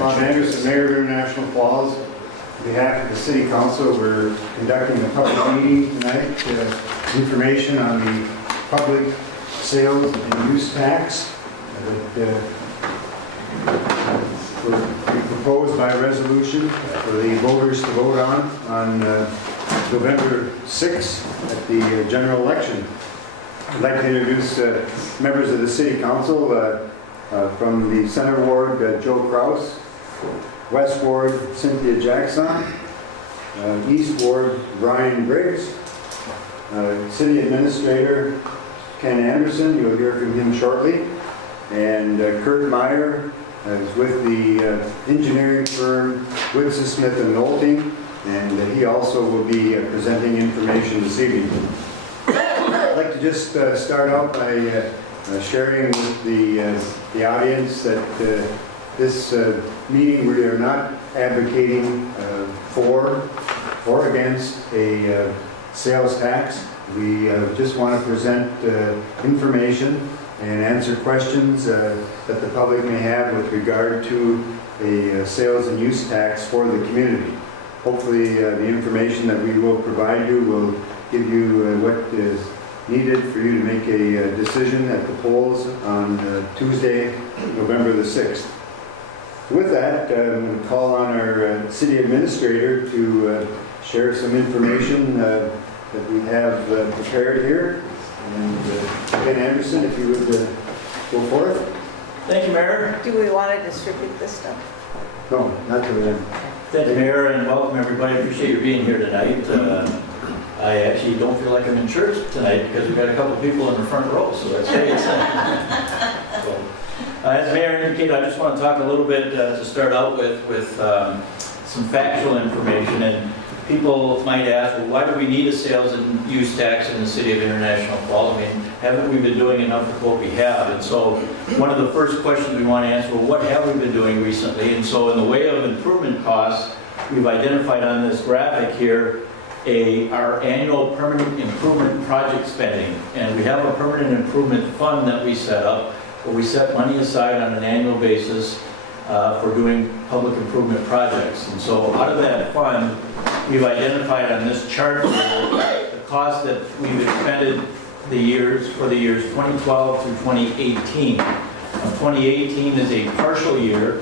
Bob Anderson, Mayor of International Falls. On behalf of the City Council, we're conducting a public meeting tonight. Information on the public sales and use tax that will be proposed by resolution for the voters to vote on November 6th at the general election. I'd like to introduce members of the City Council. From the Center Ward, Joe Kraus; West Ward, Cynthia Jackson; East Ward, Brian Briggs; City Administrator Ken Anderson, you'll hear from him shortly; and Kurt Meyer is with the engineering firm Woodson Smith and Nolting, and he also will be presenting information this evening. I'd like to just start out by sharing with the audience that this meeting, we are not advocating for or against a sales tax. We just want to present information and answer questions that the public may have with regard to a sales and use tax for the community. Hopefully the information that we will provide you will give you what is needed for you to make a decision at the polls on Tuesday, November the 6th. With that, I'm going to call on our city administrator to share some information that we have prepared here. And Ken Anderson, if you would go forth. Thank you, Mayor. Do we want to distribute this stuff? No, not to them. Thank you, Mayor, and welcome everybody. I appreciate you being here tonight. I actually don't feel like I'm in church tonight because we've got a couple of people in the front row, so that's very exciting. So, as Mayor indicated, I just want to talk a little bit to start out with some factual information. And people might ask, well, why do we need a sales and use tax in the city of International Falls? I mean, haven't we been doing enough with what we have? And so one of the first questions we want to answer, well, what have we been doing recently? And so in the way of improvement costs, we've identified on this graphic here our annual permanent improvement project spending. And we have a permanent improvement fund that we set up, where we set money aside on an annual basis for doing public improvement projects. And so out of that fund, we've identified on this chart here the cost that we've expended for the years 2012 through 2018. Now, 2018 is a partial year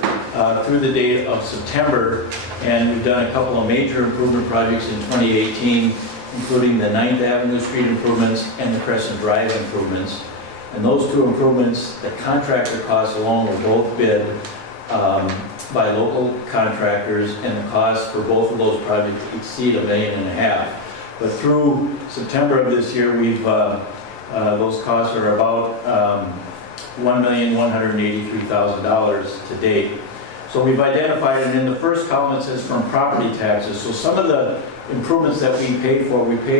through the date of September, and we've done a couple of major improvement projects in 2018, including the 9th Avenue Street improvements and the Crescent Drive improvements. And those two improvements, the contractor costs alone were both bid by local contractors, and the cost for both of those projects exceed $1.5 million. But through September of this year, we've those costs are about $1,183,000 to date. So we've identified, and in the first column it says from property taxes. So some of the improvements that we pay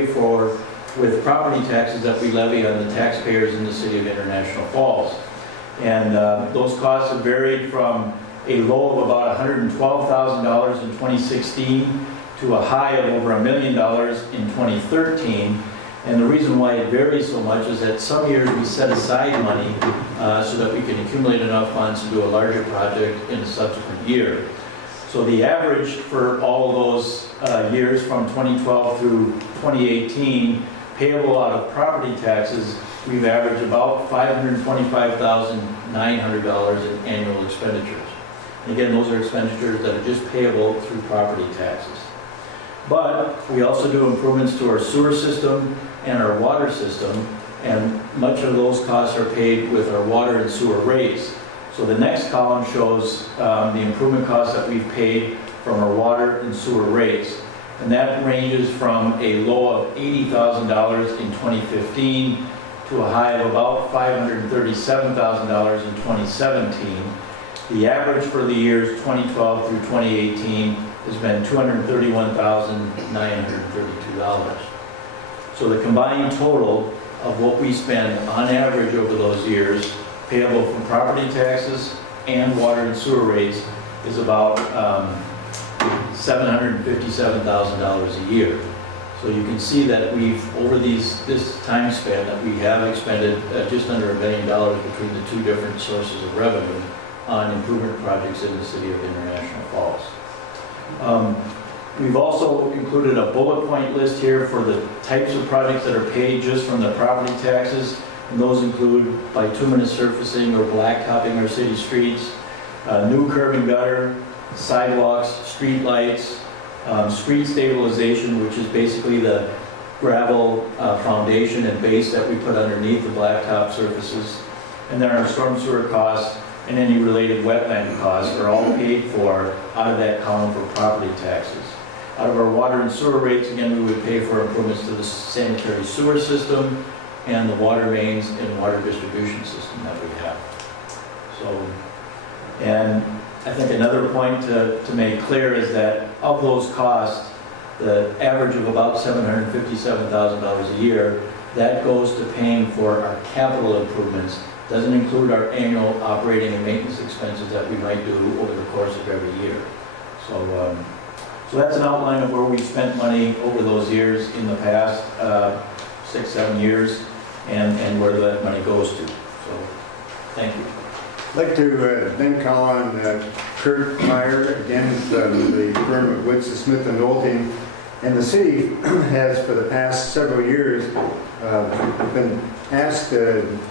for with property taxes that we levy on the taxpayers in the city of International Falls. And those costs have varied from a low of about $112,000 in 2016 to a high of over $1 million in 2013. And the reason why it varies so much is that some years we set aside money so that we can accumulate enough funds to do a larger project in a subsequent year. So the average for all of those years from 2012 through 2018, payable out of property taxes, we've averaged about $525,900 in annual expenditures. And again, those are expenditures that are just payable through property taxes. But we also do improvements to our sewer system and our water system, and much of those costs are paid with our water and sewer rates. So the next column shows the improvement costs that we've paid from our water and sewer rates. And that ranges from a low of $80,000 in 2015 to a high of about $537,000 in 2017. The average for the years 2012 through 2018 has been $231,932. So the combined total of what we spend on average over those years, payable from property taxes and water and sewer rates, is about $757,000 a year. So you can see that we've, over this time span, that we have expended just under $1 million between the two different sources of revenue on improvement projects in the city of International Falls. We've also included a bullet point list here for the types of projects that are paid just from the property taxes. And those include bituminous surfacing or blacktopping our city streets, new curb and gutter, sidewalks, street lights, street stabilization, which is basically the gravel foundation and base that we put underneath the blacktop surfaces. And then our storm sewer costs and any related wetland costs are all paid for out of that column for property taxes. Out of our water and sewer rates, again, we would pay for improvements to the sanitary sewer system and the water mains and water distribution system that we have. So, and I think another point to make clear is that of those costs, the average of about $757,000 a year, that goes to paying for our capital improvements. Doesn't include our annual operating and maintenance expenses that we might do over the course of every year. So, so that's an outline of where we spent money over those years in the past 6-7 years, and where that money goes to. So, thank you. I'd like to then call on Kurt Meyer, again from the firm of Winston Smith and Knowlton. And the city has, for the past several years, been asked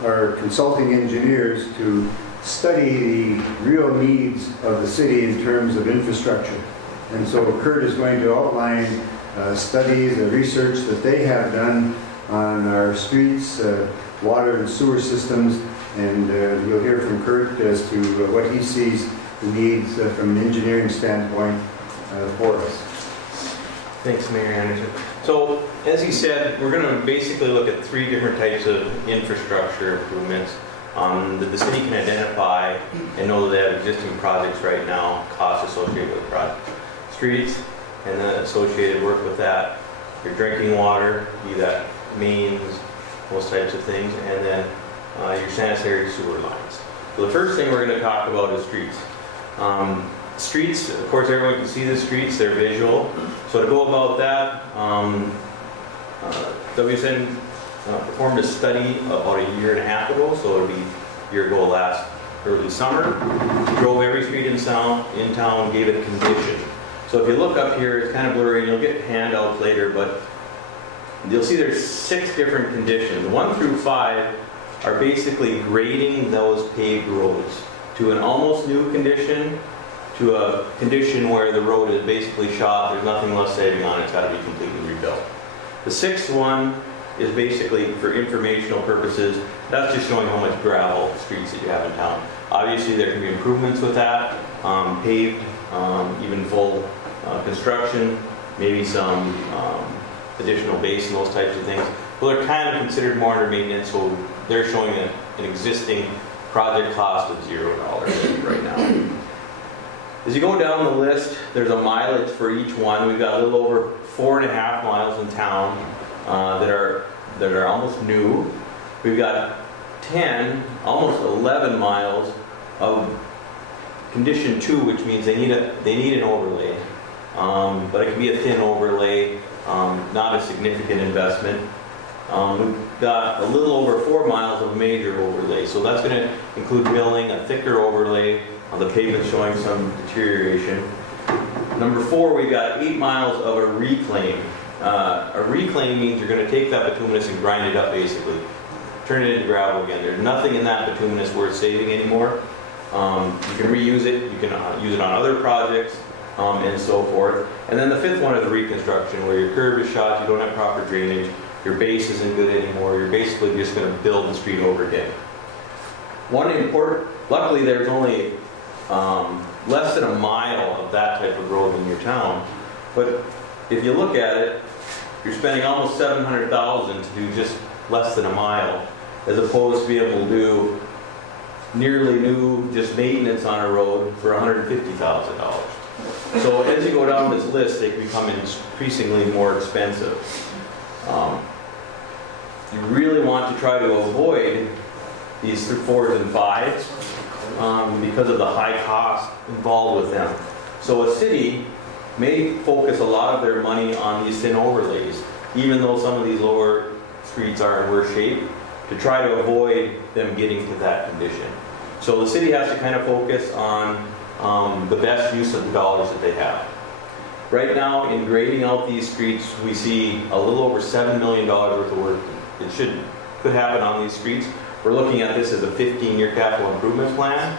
our consulting engineers to study the real needs of the city in terms of infrastructure. And so Kurt is going to outline studies and research that they have done on our streets, water and sewer systems, and you'll hear from Kurt as to what he sees the needs from an engineering standpoint for us. Thanks, Mayor Anderson. So, as he said, we're going to basically look at 3 different types of infrastructure improvements that the city can identify and know that they have existing projects right now, costs associated with projects. Streets and the associated work with that, your drinking water, be that mains, those types of things, and then your sanitary sewer lines. So the first thing we're going to talk about is streets. Streets, of course, everyone can see the streets, they're visual. So to go about that, WSN performed a study about 1.5 years ago, so it'll be a year ago last early summer. Drove every street in town, gave it a condition. So if you look up here, it's kind of blurry, and you'll get handouts later, but you'll see there's 6 different conditions. 1 through 5 are basically grading those paved roads to an almost new condition, to a condition where the road is basically shot, there's nothing less saving on it, it's got to be completely rebuilt. The 6th one is basically for informational purposes. That's just showing how much gravel streets that you have in town. Obviously there can be improvements with that, paved, even full construction, maybe some additional base and those types of things. Well, they're kind of considered more under maintenance, so they're showing an existing project cost of $0 right now. As you go down the list, there's a mileage for each one. We've got a little over 4.5 miles in town that are almost new. We've got 10, almost 11 miles of condition 2, which means they need an overlay, but it can be a thin overlay, not a significant investment. We've got a little over 4 miles of major overlay, so that's going to include milling, a thicker overlay on the pavement showing some deterioration. Number 4, we've got 8 miles of a reclaim. A reclaim means you're going to take that bituminous and grind it up, basically. Turn it into gravel again. There's nothing in that bituminous worth saving anymore. You can reuse it, you can use it on other projects, and so forth. And then the 5th one is the reconstruction, where your curb is shot, you don't have proper drainage, your base isn't good anymore, you're basically just going to build the street over again. Luckily there's only less than a mile of that type of road in your town, but if you look at it, you're spending almost $700,000 to do just less than a mile, as opposed to be able to do nearly new just maintenance on a road for $150,000. So as you go down this list, they become increasingly more expensive. You really want to try to avoid these 4s and 5s because of the high cost involved with them. So a city may focus a lot of their money on these thin overlays, even though some of these lower streets are in worse shape, to try to avoid them getting to that condition. So the city has to kind of focus on the best use of the dollars that they have. Right now, in grading out these streets, we see a little over $7 million worth of work. It could happen on these streets. We're looking at this as a 15-year capital improvement plan.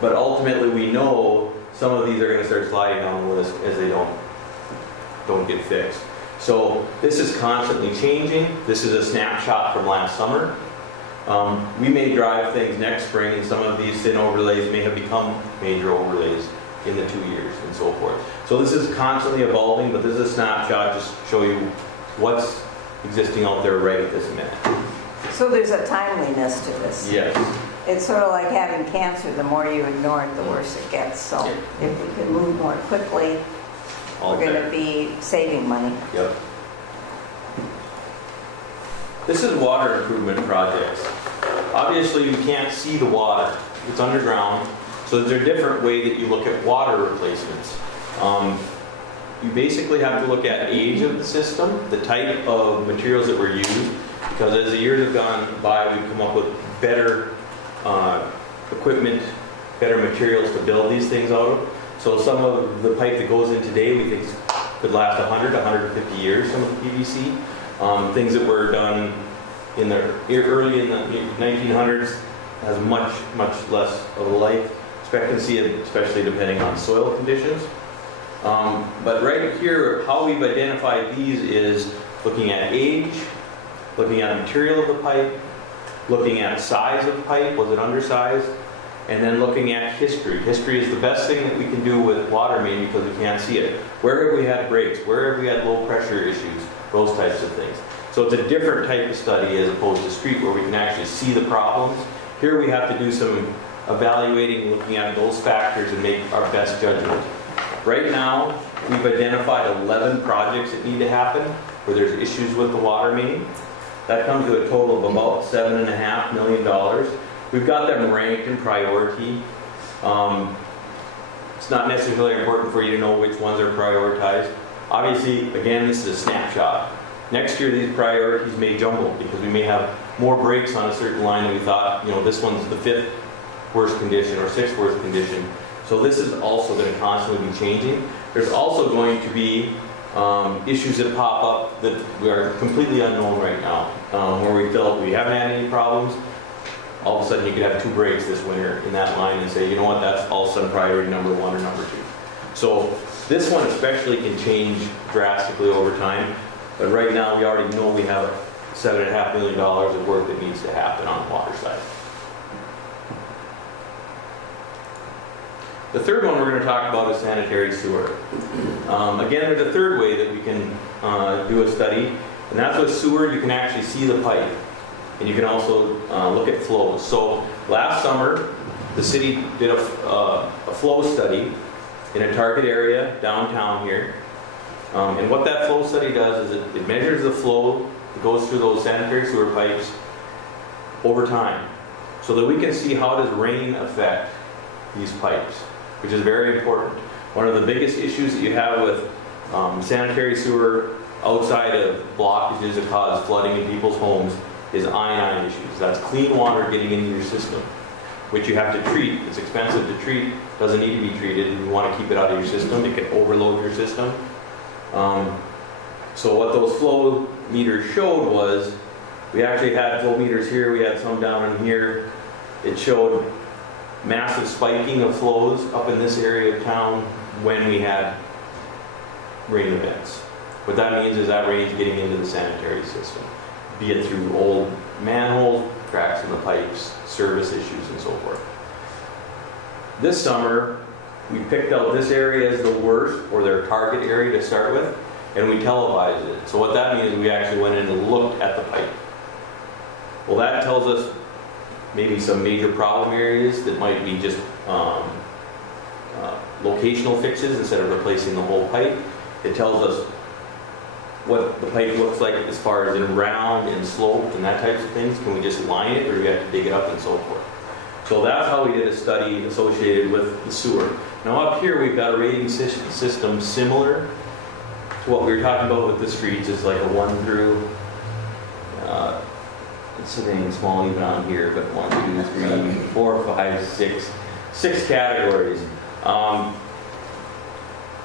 But ultimately, we know some of these are going to start sliding down the list as they don't get fixed. So this is constantly changing. This is a snapshot from last summer. We may drive things next spring, and some of these thin overlays may have become major overlays in the 2 years and so forth. So this is constantly evolving, but this is a snapshot just to show you what's existing out there right at this minute. So there's a timeliness to this. Yes. It's sort of like having cancer. The more you ignore it, the worse it gets. So if we can move more quickly, All we're going there. to be saving money. Yep. This is water improvement projects. Obviously, you can't see the water. It's underground. So there's a different way that you look at water replacements. You basically have to look at age of the system, the type of materials that were used, because as the years have gone by, we've come up with better equipment, better materials to build these things out of. So some of the pipe that goes in today, we think could last 100 to 150 years, some of the PVC. Things that were done in early in the 1900s has much less of a life expectancy, especially depending on soil conditions. But right here, how we've identified these is looking at age, looking at material of the pipe, looking at size of pipe, was it undersized, and then looking at history. History is the best thing that we can do with water main because we can't see it. Where have we had breaks? Where have we had low pressure issues? Those types of things. So it's a different type of study as opposed to street where we can actually see the problems. Here we have to do some evaluating, looking at those factors and make our best judgment. Right now, we've identified 11 projects that need to happen where there's issues with the water main. That comes to a total of about $7.5 million. We've got them ranked in priority. It's not necessarily important for you to know which ones are prioritized. Obviously, again, this is a snapshot. Next year, these priorities may jumble because we may have more breaks on a certain line than we thought. This one's the 5th worst condition or 6th worst condition. So this is also going to constantly be changing. There's also going to be issues that pop up that we are completely unknown right now, where we felt we haven't had any problems. All of a sudden you could have 2 breaks this winter in that line and say, you know what, that's all of a sudden priority number 1 or number 2. So this one especially can change drastically over time, but right now we already know we have $7.5 million of work that needs to happen on the water side. The third one we're going to talk about is sanitary sewer. Again, there's a third way that we can do a study, and that's with sewer. You can actually see the pipe, and you can also look at flows. So last summer, the city did a flow study in a target area downtown here. And what that flow study does is it measures the flow that goes through those sanitary sewer pipes over time, so that we can see how does rain affect these pipes, which is very important. One of the biggest issues that you have with sanitary sewer outside of blockages that cause flooding in people's homes is ion issues. That's clean water getting into your system, which you have to treat. It's expensive to treat, doesn't need to be treated, and you want to keep it out of your system. It can overload your system. So what those flow meters showed was, we actually had flow meters here, we had some down in here. It showed massive spiking of flows up in this area of town when we had rain events. What that means is that rain's getting into the sanitary system, be it through old manholes, cracks in the pipes, service issues, and so forth. This summer, we picked out this area as the worst, or their target area to start with, and we televised it. So what that means is we actually went in and looked at the pipe. Well, that tells us maybe some major problem areas that might be just locational fixes instead of replacing the whole pipe. It tells us what the pipe looks like as far as in round and sloped and that types of things. Can we just line it, or do we have to dig it up and so forth? So that's how we did a study associated with the sewer. Now up here we've got a rating system similar to what we were talking about with the streets. It's like a 1 through something small even on here, but 1, 2, 3, 4, 5, 6 categories. On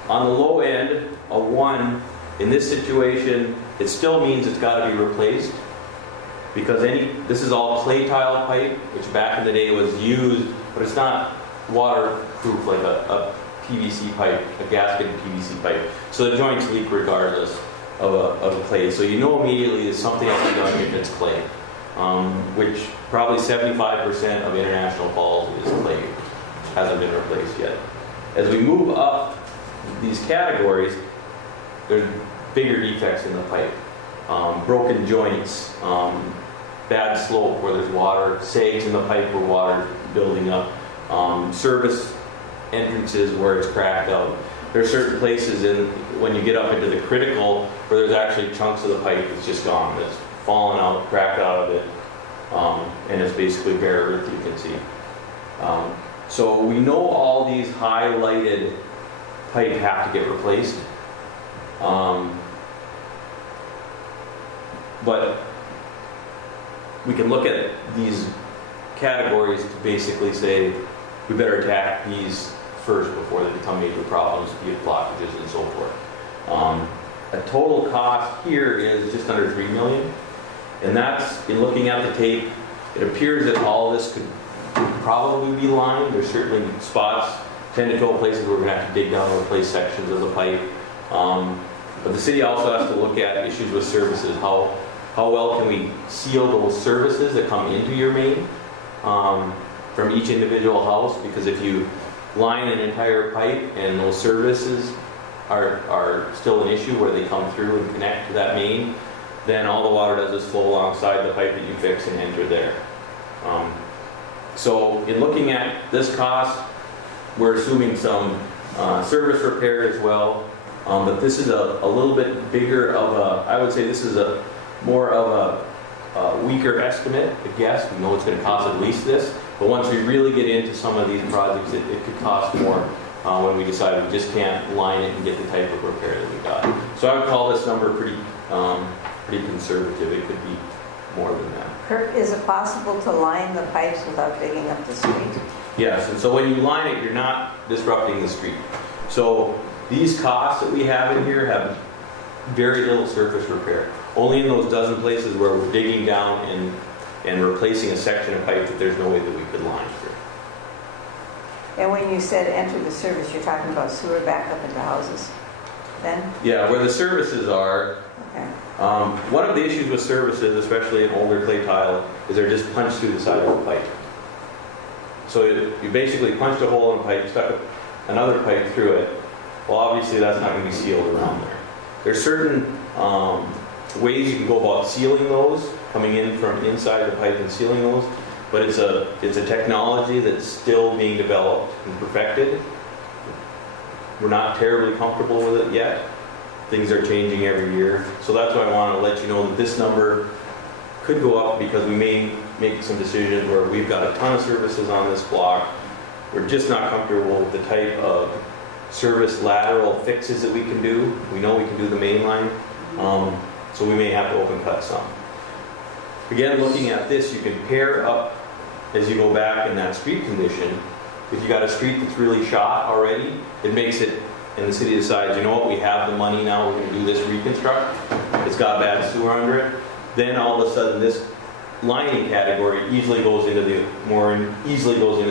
the low end, a 1, in this situation, it still means it's got to be replaced, because this is all clay tile pipe, which back in the day was used, but it's not waterproof like a PVC pipe, a gasketed PVC pipe. So the joints leak regardless of a clay. So you know immediately that something else is done if it's clay, which probably 75% of international falls is clay, hasn't been replaced yet. As we move up these categories, there's bigger defects in the pipe. Broken joints, bad slope where there's water, sags in the pipe where water building up, service entrances where it's cracked out. There are certain places when you get up into the critical where there's actually chunks of the pipe that's just gone, that's fallen out, cracked out of it, and it's basically bare earth, you can see. So we know all these highlighted pipe have to get replaced. But we can look at these categories to basically say we better attack these first before they become major problems, be it blockages and so forth. A total cost here is just under $3 million, and that's, in looking at the tape, it appears that all this could probably be lined. There's certainly spots, 10 to 12 places where we're going to have to dig down and replace sections of the pipe. But the city also has to look at issues with services. How well can we seal those services that come into your main from each individual house? Because if you line an entire pipe and those services are still an issue where they come through and connect to that main, then all the water does is flow alongside the pipe that you fix and enter there. So in looking at this cost, we're assuming some service repair as well. But this is a little bit bigger of a, I would say this is more of a weaker estimate, a guess. We know it's going to cost at least this, but once we really get into some of these projects, it could cost more when we decide we just can't line it and get the type of repair that we got. So I would call this number pretty conservative. It could be more than that. Kirk, is it possible to line the pipes without digging up the street? Yes, and so when you line it, you're not disrupting the street. So these costs that we have in here have very little surface repair. Only in those dozen places where we're digging down and replacing a section of pipe that there's no way that we could line through. And when you said enter the service, you're talking about sewer back up into houses then? Yeah, where the services are. Okay. One of the issues with services, especially in older clay tile, is they're just punched through the side of the pipe. So you basically punched a hole in the pipe, stuck another pipe through it. Well, obviously that's not going to be sealed around there. There's certain ways you can go about sealing those, coming in from inside the pipe and sealing those, but it's a technology that's still being developed and perfected. We're not terribly comfortable with it yet. Things are changing every year. So that's why I want to let you know that this number could go up because we may make some decisions where we've got a ton of services on this block. We're just not comfortable with the type of service lateral fixes that we can do. We know we can do the main line, so we may have to open cut some. Again, looking at this, you can pair up as you go back in that street condition. If you got a street that's really shot already, it makes it, and the city decides, you know what, we have the money now, we're going to do this reconstruct. It's got bad sewer under it. Then all of a sudden, this lining category easily goes into the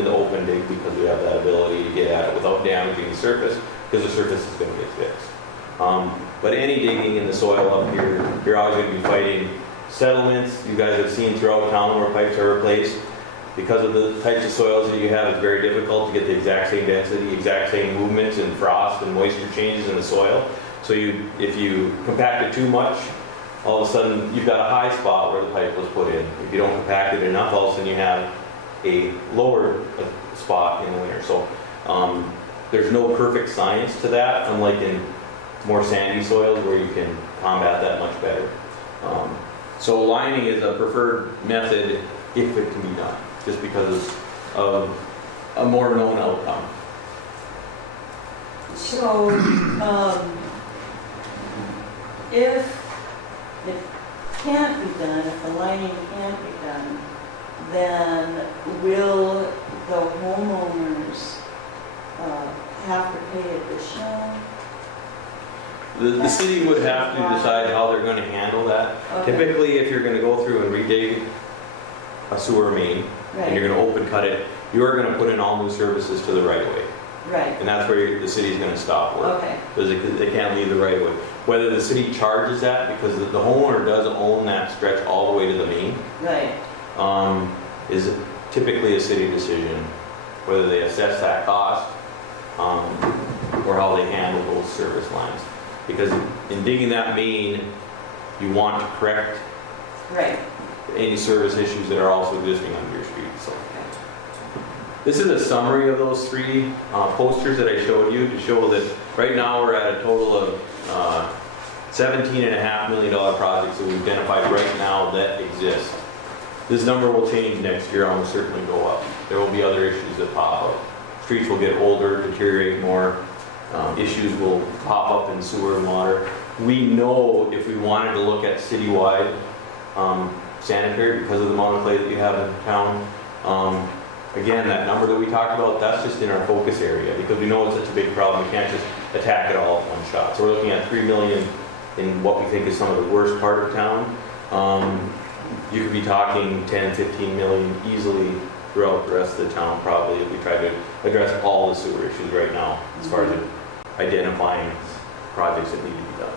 open dig because we have that ability to get at it without damaging the surface, because the surface is going to get fixed. But any digging in the soil up here, you're always going to be fighting settlements. You guys have seen throughout town where pipes are replaced. Because of the types of soils that you have, it's very difficult to get the exact same density, exact same movements and frost and moisture changes in the soil. So if you compact it too much, all of a sudden you've got a high spot where the pipe was put in. If you don't compact it enough, all of a sudden you have a lower spot in the winter. So there's no perfect science to that, unlike in more sandy soils where you can combat that much better. So lining is a preferred method if it can be done, just because of a more known outcome. So, if can't be done, if the lining can't be done, then will the homeowners have to pay additional? The city would have to decide how they're going to handle that. Okay. Typically, if you're going to go through and redig a sewer main, and you're Right, going to open cut it, you are going to put in all new services to the right of way. right, And that's where the city's going to stop work. okay, Because they can't leave the right of way. Whether the city charges that, because the homeowner does own that stretch all the way to the main, right, is typically a city decision, whether they assess that cost, or how they handle those service lines. Because in digging that main, you want to correct right. any service issues that are also existing on your street. So this is a summary of those three posters that I showed you to show that right now we're at a total of $17.5 million projects that we've identified right now that exist. This number will change next year and will certainly go up. There will be other issues that pop up. Streets will get older, deteriorate more. Issues will pop up in sewer and water. We know if we wanted to look at citywide sanitary, because of the amount of clay that you have in town, again, that number that we talked about, that's just in our focus area, because we know it's such a big problem. We can't just attack it all at one shot. So we're looking at $3 million in what we think is some of the worst part of town. You could be talking 10, 15 million easily throughout the rest of the town, probably, if we try to address all the sewer issues right now, as far as identifying projects that need to be done.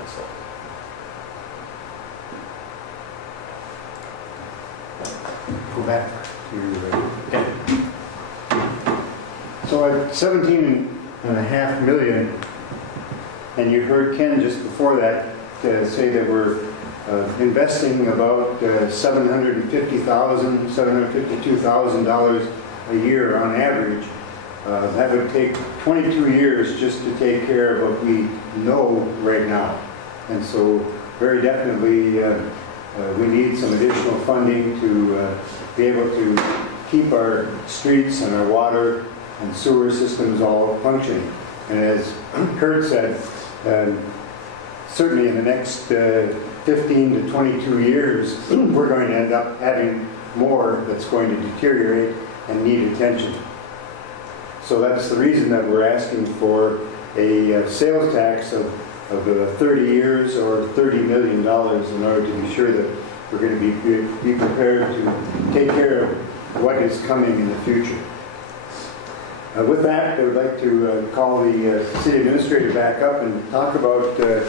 Go back to, so at 17.5 million, and you heard Ken just before that say that we're investing about $750,000, $752,000 a year on average. That would take 22 years just to take care of what we know right now. And so very definitely we need some additional funding to be able to keep our streets and our water and sewer systems all functioning. And as Kurt said, certainly in the next 15 to 22 years, we're going to end up having more that's going to deteriorate and need attention. So that's the reason that we're asking for a sales tax of 30 years or $30 million in order to be sure that we're going to be prepared to take care of what is coming in the future. With that, I would like to call the city administrator back up and talk about the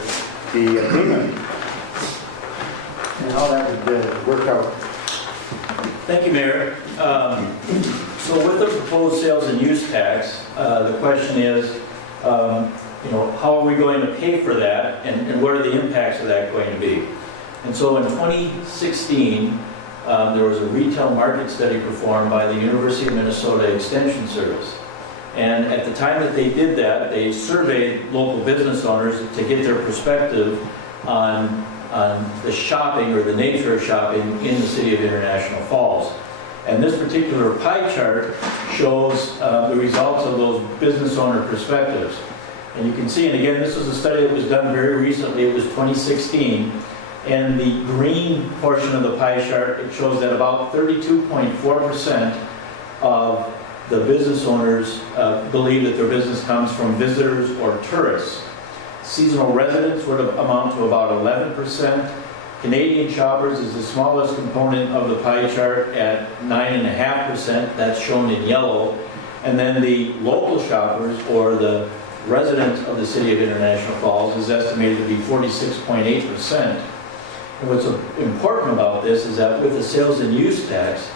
payment and how that would work out. Thank you, Mayor. So with the proposed sales and use tax, the question is, how are we going to pay for that, and what are the impacts of that going to be? And so in 2016, there was a retail market study performed by the University of Minnesota Extension Service. And at the time that they did that, they surveyed local business owners to get their perspective on the shopping or the nature of shopping in the city of International Falls. And this particular pie chart shows the results of those business owner perspectives. And you can see, and again, this was a study that was done very recently, it was 2016, and the green portion of the pie chart, it shows that about 32.4% of the business owners believe that their business comes from visitors or tourists. Seasonal residents would amount to about 11%. Canadian shoppers is the smallest component of the pie chart at 9.5%, that's shown in yellow. And then the local shoppers, or the residents of the city of International Falls, is estimated to be 46.8%. And what's important about this is that with the sales and use tax,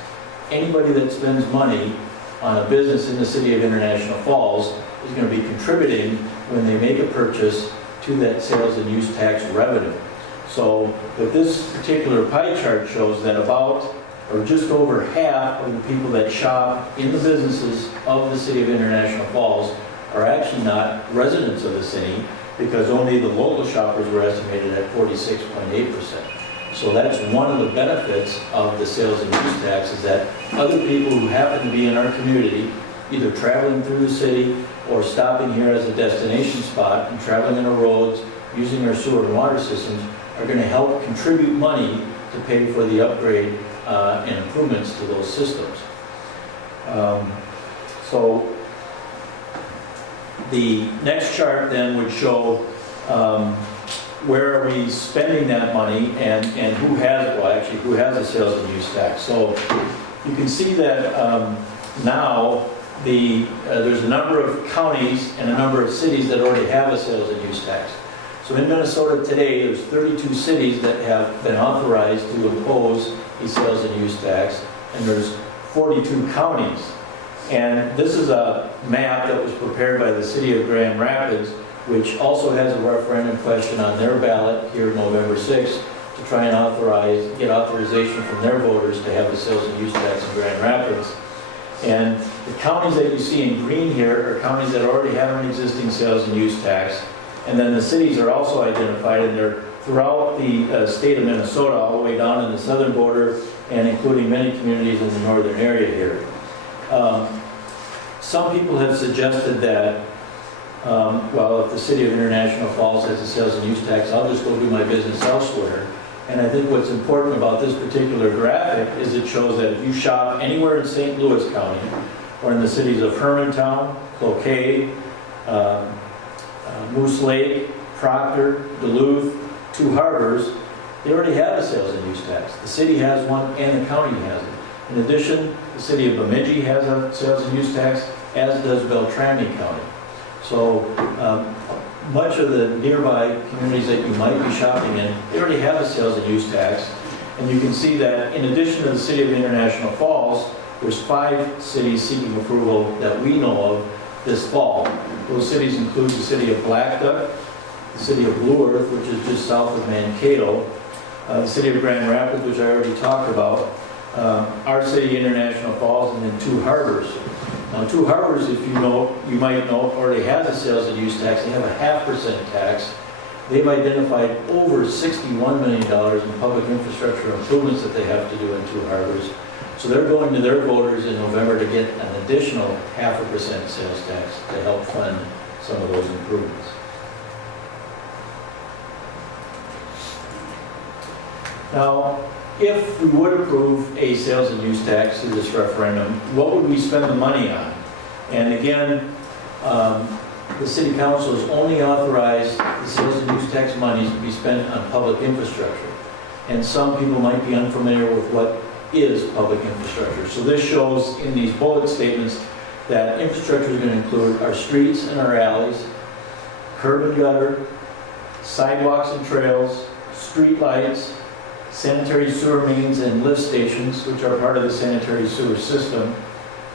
anybody that spends money on a business in the city of International Falls is going to be contributing when they make a purchase to that sales and use tax revenue. So what this particular pie chart shows that about, or just over half of the people that shop in the businesses of the city of International Falls are actually not residents of the city, because only the local shoppers were estimated at 46.8%. So that's one of the benefits of the sales and use tax, is that other people who happen to be in our community, either traveling through the city or stopping here as a destination spot and traveling on our roads, using our sewer and water systems, are going to help contribute money to pay for the upgrade and improvements to those systems. So the next chart then would show where are we spending that money and who has, well actually who has a sales and use tax. So you can see that now there's a number of counties and a number of cities that already have a sales and use tax. So in Minnesota today, there's 32 cities that have been authorized to impose a sales and use tax, and there's 42 counties. And this is a map that was prepared by the city of Grand Rapids, which also has a referendum question on their ballot here November 6th to try and get authorization from their voters to have a sales and use tax in Grand Rapids. And the counties that you see in green here are counties that already have an existing sales and use tax. And then the cities are also identified, and they're throughout the state of Minnesota, all the way down in the southern border, and including many communities in the northern area here. Some people have suggested that, well, if the city of International Falls has a sales and use tax, I'll just go do my business elsewhere. And I think what's important about this particular graphic is it shows that if you shop anywhere in St. Louis County, or in the cities of Hermantown, Cloquet, Moose Lake, Proctor, Duluth, Two Harbors, they already have a sales and use tax. The city has one and the county has it. In addition, the city of Bemidji has a sales and use tax, as does Beltrami County. So much of the nearby communities that you might be shopping in, they already have a sales and use tax. And you can see that in addition to the city of International Falls, there's 5 cities seeking approval that we know of this fall. Those cities include the city of Black Duck, the city of Blue Earth, which is just south of Mankato, the city of Grand Rapids, which I already talked about, our city, International Falls, and then Two Harbors. Now, Two Harbors, if you might know, already has a sales and use tax. They have a 0.5% tax. They've identified over $61 million in public infrastructure improvements that they have to do in Two Harbors. So they're going to their voters in November to get an additional 0.5% sales tax to help fund some of those improvements. Now, if we would approve a sales and use tax through this referendum, what would we spend the money on? And again, the city council has only authorized the sales and use tax monies to be spent on public infrastructure. And some people might be unfamiliar with what is public infrastructure. So this shows in these bullet statements that infrastructure is going to include our streets and our alleys, curb and gutter, sidewalks and trails, street lights, sanitary sewer mains and lift stations, which are part of the sanitary sewer system,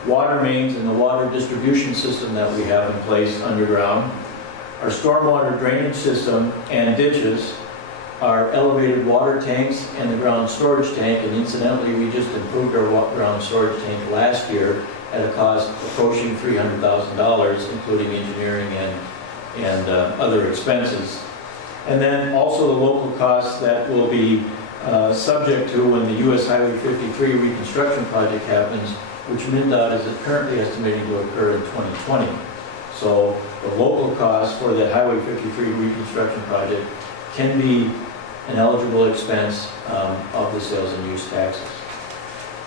water mains and the water distribution system that we have in place underground, our stormwater drainage system and ditches, our elevated water tanks and the ground storage tank. And incidentally, we just improved our ground storage tank last year at a cost approaching $300,000, including engineering and other expenses. And then also the local costs that will be subject to when the US Highway 53 reconstruction project happens, which MnDOT is currently estimating to occur in 2020. So the local costs for the Highway 53 reconstruction project can be an eligible expense of the sales and use taxes.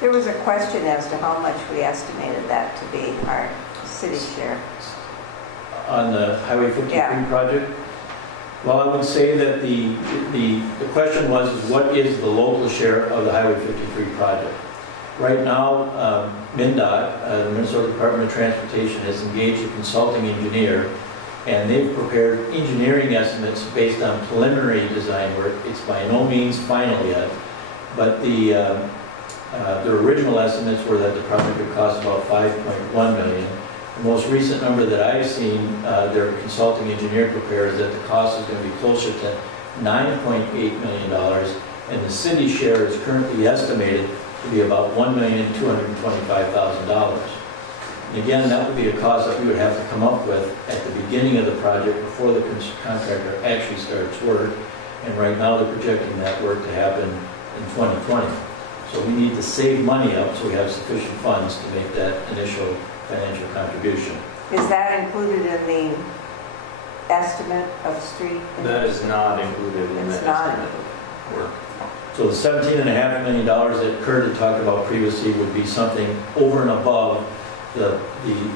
There was a question as to how much we estimated that to be our city share. On the Highway 53 Yeah. project? Well, I would say that the question was what is the local share of the Highway 53 project? Right now, MnDOT, the Minnesota Department of Transportation, has engaged a consulting engineer, and they've prepared engineering estimates based on preliminary design work. It's by no means final yet, but the original estimates were that the project would cost about $5.1 million. The most recent number that I've seen, their consulting engineer prepares that the cost is going to be closer to $9.8 million, and the city share is currently estimated to be about $1,225,000. And again, that would be a cost that we would have to come up with at the beginning of the project before the contractor actually starts work. And right now they're projecting that work to happen in 2020. So we need to save money up so we have sufficient funds to make that initial financial contribution. Is that included in the estimate of street? That is not included in It's the not. estimate work. So the $17.5 million that Kurt had talked about previously would be something over and above the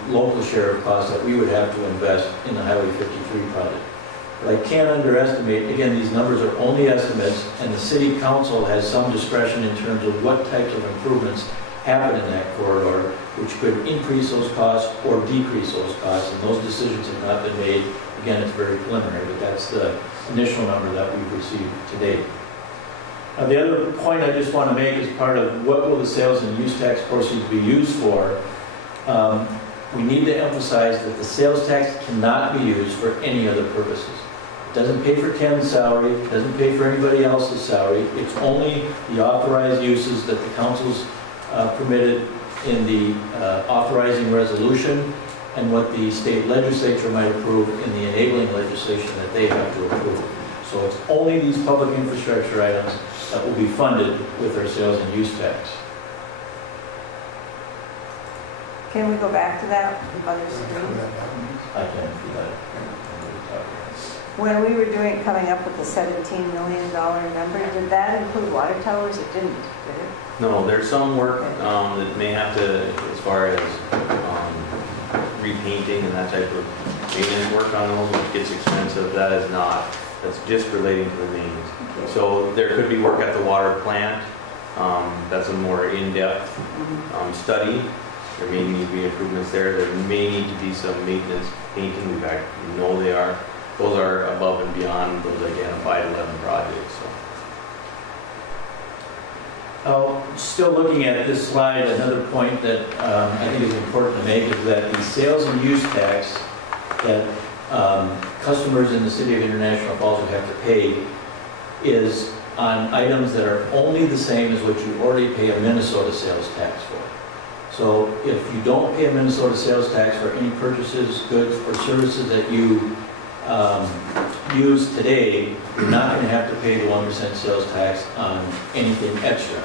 local share of costs that we would have to invest in the Highway 53 project. But I can't underestimate, again, these numbers are only estimates, and the city council has some discretion in terms of what types of improvements happen in that corridor, which could increase those costs or decrease those costs, and those decisions have not been made. Again, it's very preliminary, but that's the initial number that we've received to date. Now, the other point I just want to make is part of what will the sales and use tax proceeds be used for. We need to emphasize that the sales tax cannot be used for any other purposes. It doesn't pay for Ken's salary, it doesn't pay for anybody else's salary. It's only the authorized uses that the council's permitted in the authorizing resolution and what the state legislature might approve in the enabling legislation that they have to approve. So it's only these public infrastructure items that will be funded with our sales and use tax. Can we go back to that other screen? I can do that. When we were coming up with the $17 million number, did that include water towers? It didn't, did it? No, there's some work that may have to, as far as repainting and that type of maintenance work on those, which gets expensive. That is not, that's just relating to the mains. Okay. So there could be work at the water plant. That's a more in-depth study. There may need to be improvements there. There may need to be some maintenance painting. In fact, we know they are. Those are above and beyond those identified 11 projects. So. Still looking at this slide, another point that I think is important to make is that the sales and use tax that customers in the city of International Falls would have to pay is on items that are only the same as what you already pay a Minnesota sales tax for. So if you don't pay a Minnesota sales tax for any purchases, goods, or services that you use today, you're not going to have to pay the 1% sales tax on anything extra.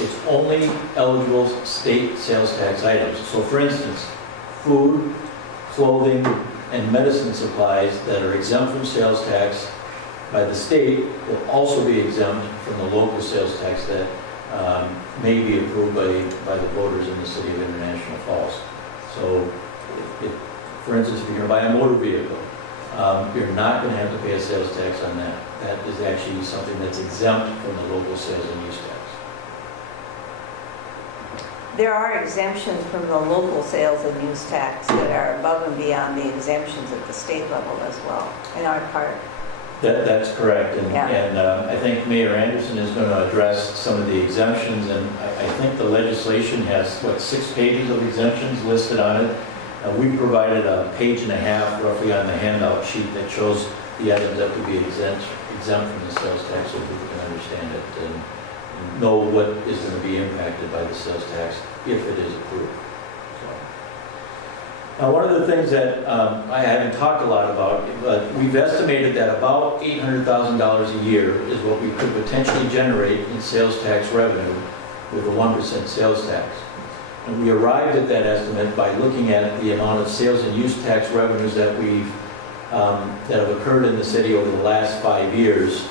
It's only eligible state sales tax items. So for instance, food, clothing, and medicine supplies that are exempt from sales tax by the state will also be exempt from the local sales tax that may be approved by the voters in the city of International Falls. So, for instance, if you're going to buy a motor vehicle, you're not going to have to pay a sales tax on that. That is actually something that's exempt from the local sales and use tax. There are exemptions from the local sales and use tax that are above and beyond the exemptions at the state level as well, in our part. That's correct, and, Yeah. and I think Mayor Anderson is going to address some of the exemptions, and I think the legislation has, 6 pages of exemptions listed on it. We provided a page and a half roughly on the handout sheet that shows the items that would be exempt from the sales tax so people can understand it and know what is going to be impacted by the sales tax if it is approved. Now, one of the things that I haven't talked a lot about, but we've estimated that about $800,000 a year is what we could potentially generate in sales tax revenue with a 1% sales tax. And we arrived at that estimate by looking at the amount of sales and use tax revenues that that have occurred in the city over the last 5 years.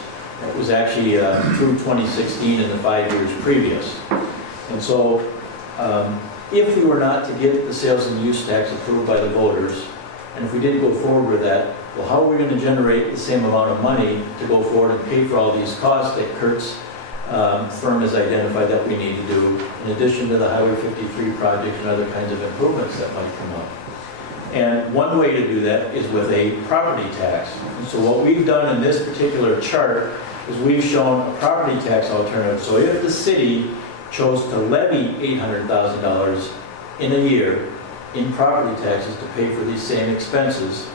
It was actually through 2016 and the 5 years previous. And so, if we were not to get the sales and use tax approved by the voters, and if we did go forward with that, well, how are we going to generate the same amount of money to go forward and pay for all these costs that Kurt's firm has identified that we need to do, in addition to the Highway 53 project and other kinds of improvements that might come up? And one way to do that is with a property tax. And so what we've done in this particular chart is we've shown a property tax alternative. So if the city chose to levy $800,000 in a year in property taxes to pay for these same expenses,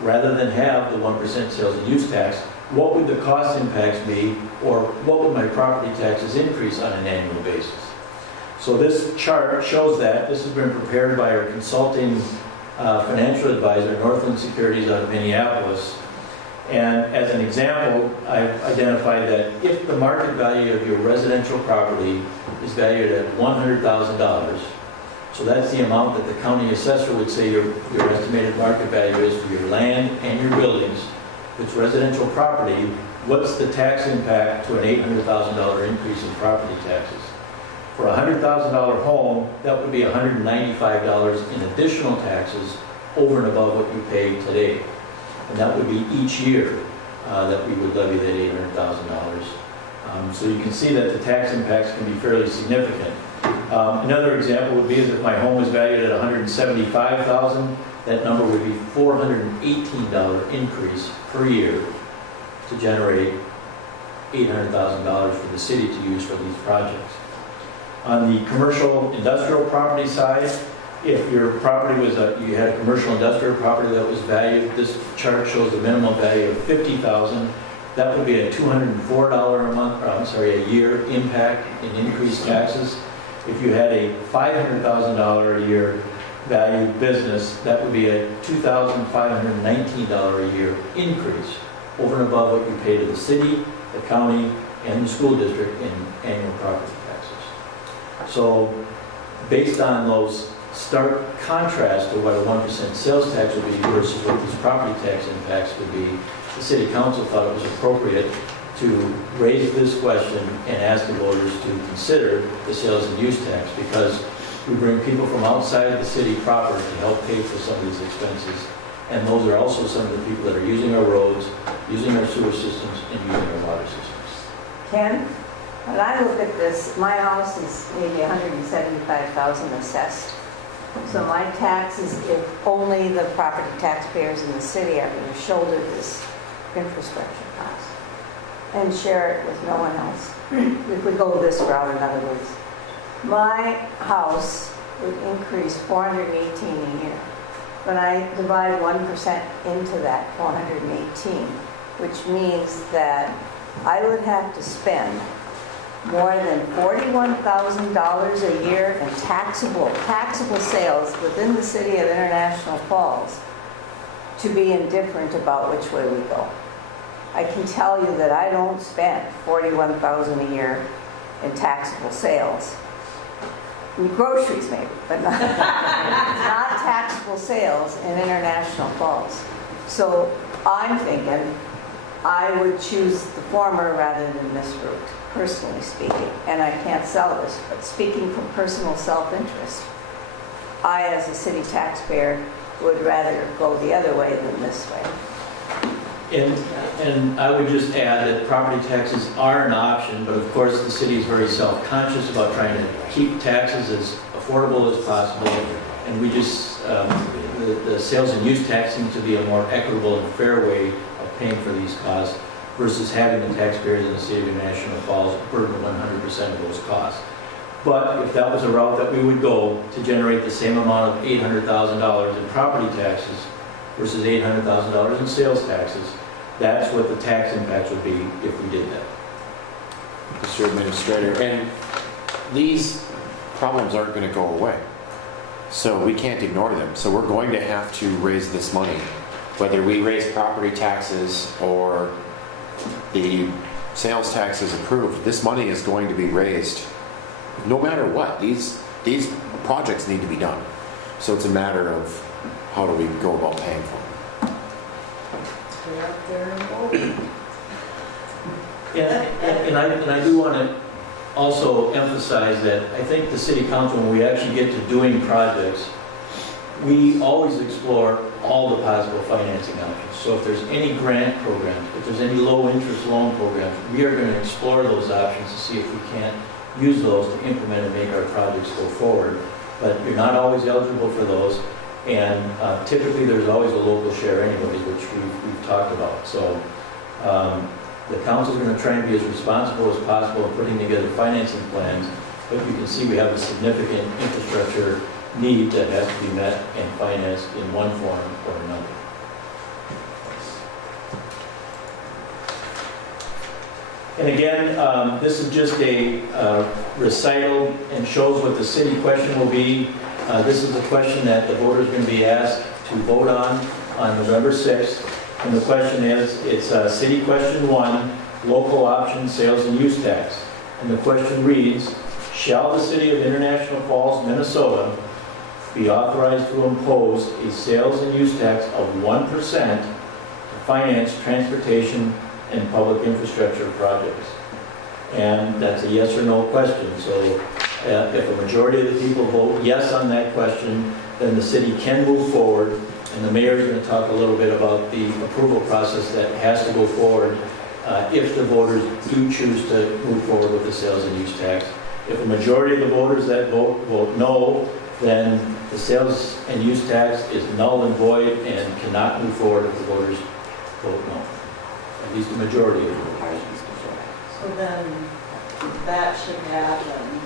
rather than have the 1% sales and use tax, what would the cost impacts be, or what would my property taxes increase on an annual basis? So this chart shows that. This has been prepared by our consulting financial advisor, Northland Securities out of Minneapolis. And as an example, I've identified that if the market value of your residential property is valued at $100,000, so that's the amount that the county assessor would say your estimated market value is for your land and your buildings. If it's residential property, what's the tax impact to an $800,000 increase in property taxes? For a $100,000 home, that would be $195 in additional taxes over and above what you pay today. And that would be each year that we would levy that $800,000. So you can see that the tax impacts can be fairly significant. Another example would be is if my home was valued at $175,000, that number would be $418 increase per year to generate $800,000 for the city to use for these projects. On the commercial industrial property side, if your property was you had a commercial industrial property that was valued, this chart shows the minimum value of $50,000. That would be a $204 a month, or I'm sorry, a year impact in increased taxes. If you had a $500,000 a year value business, that would be a $2,519 a year increase over and above what you pay to the city, the county, and the school district in annual property taxes. So based on those stark contrast to what a 1% sales tax would be versus what these property tax impacts would be, the city council thought it was appropriate to raise this question and ask the voters to consider the sales and use tax, because we bring people from outside of the city proper to help pay for some of these expenses. And those are also some of the people that are using our roads, using our sewer systems, and using our water systems. Ken, when I look at this, my house is maybe $175,000 assessed. So my taxes, if only the property taxpayers in the city are going to shoulder this infrastructure cost and share it with no one else, if we go this route, in other words. My house would increase $418 a year. When I divide 1% into that 418, which means that I would have to spend more than $41,000 a year in taxable sales within the city of International Falls to be indifferent about which way we go. I can tell you that I don't spend $41,000 a year in taxable sales. In groceries maybe, but not, not taxable sales in International Falls. So I'm thinking I would choose the former rather than this route, personally speaking. And I can't sell this, but speaking from personal self-interest, I, as a city taxpayer, would rather go the other way than this way. And I would just add that property taxes are an option, but of course the city is very self-conscious about trying to keep taxes as affordable as possible. And we just, the sales and use tax seems to be a more equitable and fair way of paying for these costs versus having the taxpayers in the city of International Falls burden 100% of those costs. But if that was a route that we would go to generate the same amount of $800,000 in property taxes versus $800,000 in sales taxes, that's what the tax impacts would be if we did that. Mr. Administrator, and these problems aren't going to go away. So we can't ignore them. So we're going to have to raise this money. Whether we raise property taxes or the sales tax is approved, this money is going to be raised no matter what. These projects need to be done. So it's a matter of how do we go about paying for them. And I do want to also emphasize that I think the city council, when we actually get to doing projects, we always explore all the possible financing options. So if there's any grant programs, if there's any low interest loan programs, we are going to explore those options to see if we can't use those to implement and make our projects go forward. But you're not always eligible for those. And typically there's always a local share anyways, which we've talked about. So the council is going to try and be as responsible as possible in putting together financing plans, but you can see we have a significant infrastructure need that has to be met and financed in one form or another. And again, this is just a recital and shows what the city question will be. This is a question that the voters are going to be asked to vote on November 6th. And the question is, it's City Question 1, Local Option Sales and Use Tax. And the question reads, shall the City of International Falls, Minnesota be authorized to impose a sales and use tax of 1% to finance transportation and public infrastructure projects. And that's a yes or no question. So if a majority of the people vote yes on that question, then the city can move forward. And the mayor is going to talk a little bit about the approval process that has to go forward if the voters do choose to move forward with the sales and use tax. If a majority of the voters that vote no, then the sales and use tax is null and void and cannot move forward if the voters vote no. At least the majority of the voters. So then that should happen,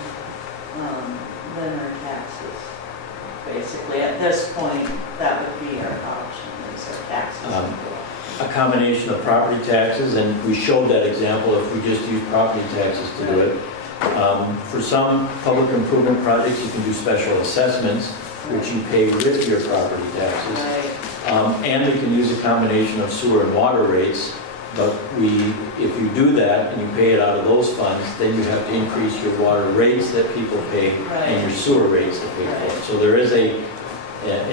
then our taxes. Basically, at this point, that would be our option, is our taxes. A combination of property taxes, and we showed that example if we just use property taxes to do it. For some public improvement projects, you can do special assessments, which you pay with your property taxes. Right. And we can use a combination of sewer and water rates, but if you do that and you pay it out of those funds, then you have to increase your water rates that people pay and your sewer rates that they pay. So there is an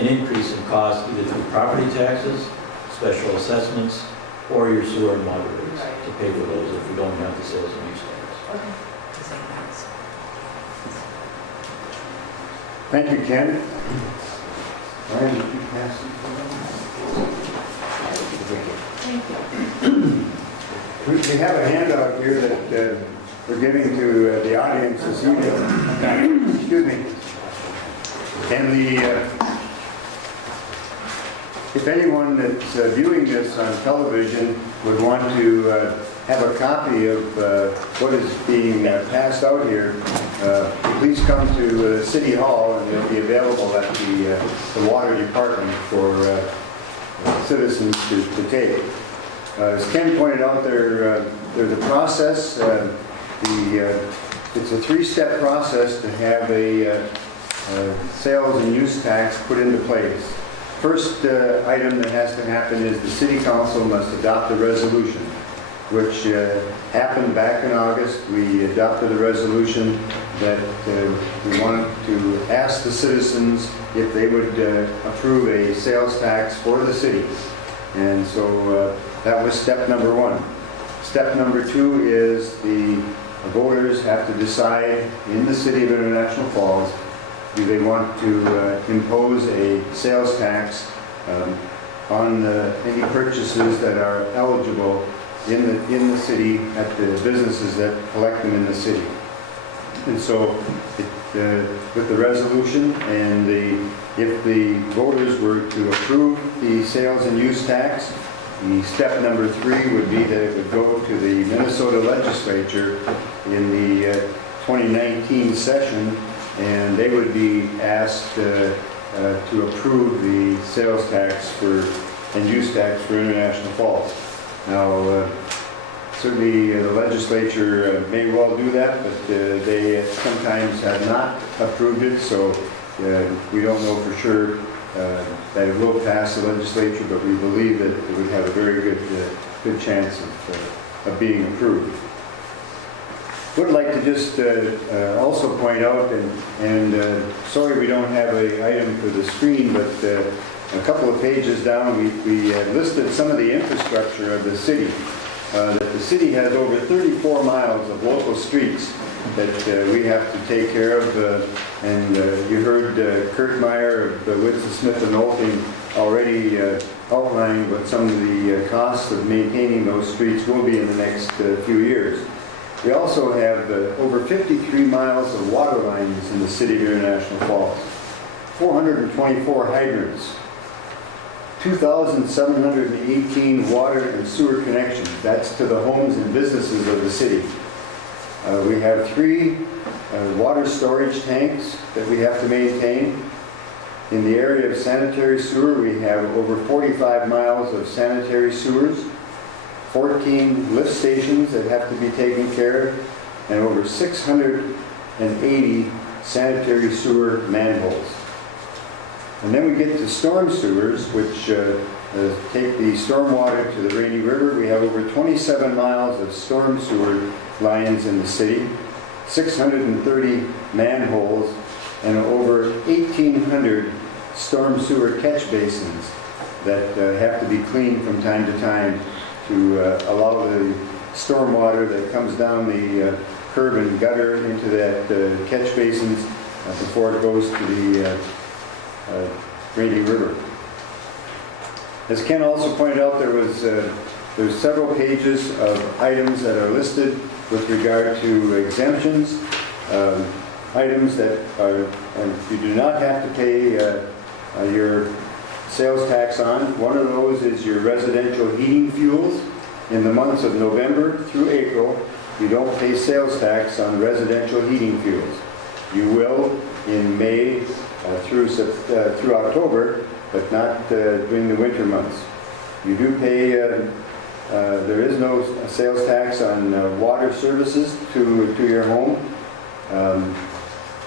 increase in cost either through property taxes, special assessments, or your sewer and water rates to pay for those if we don't have the sales and use tax. Okay. Thank you, Ken. Brian, would you pass these around? Thank you. We have a handout here that we're giving to the audience this evening. Excuse me. And if anyone that's viewing this on television would want to have a copy of what is being passed out here, please come to City Hall, and it'll be available at the Water Department for citizens to take. As Ken pointed out, there's a process. It's a three-step process to have a sales and use tax put into place. First item that has to happen is the City Council must adopt a resolution, which happened back in August. We adopted a resolution that we wanted to ask the citizens if they would approve a sales tax for the city. And so that was step number one. Step number two is the voters have to decide in the city of International Falls, do they want to impose a sales tax on any purchases that are eligible in the city at the businesses that collect them in the city. And so with the resolution and if the voters were to approve the sales and use tax, the step number three would be that it would go to the Minnesota legislature in the 2019 session, and they would be asked to approve the sales tax and use tax for International Falls. Now, certainly the legislature may well do that, but they sometimes have not approved it, so we don't know for sure that it will pass the legislature, but we believe that it would have a very good chance of being approved. Would like to just also point out, and sorry we don't have an item for the screen, but a couple of pages down we listed some of the infrastructure of the city. That the city has over 34 miles of local streets that we have to take care of, and you heard Kurt Meyer of Whitson, Smith and Olding already outlined what some of the costs of maintaining those streets will be in the next few years. We also have over 53 miles of water lines in the city of International Falls, 424 hydrants, 2,718 water and sewer connections. That's to the homes and businesses of the city. We have 3 water storage tanks that we have to maintain. In the area of sanitary sewer, we have over 45 miles of sanitary sewers, 14 lift stations that have to be taken care of, and over 680 sanitary sewer manholes. And then we get to storm sewers, which take the storm water to the Rainy River. We have over 27 miles of storm sewer lines in the city, 630 manholes, and over 1,800 storm sewer catch basins that have to be cleaned from time to time to allow the stormwater that comes down the curb and gutter into that catch basins before it goes to the Rainy River. As Ken also pointed out, there's several pages of items that are listed with regard to exemptions, items that are, and you do not have to pay your sales tax on. One of those is your residential heating fuels. In the months of November through April, you don't pay sales tax on residential heating fuels. You will in May through October, but not during the winter months. You do pay, there is no sales tax on water services to your home.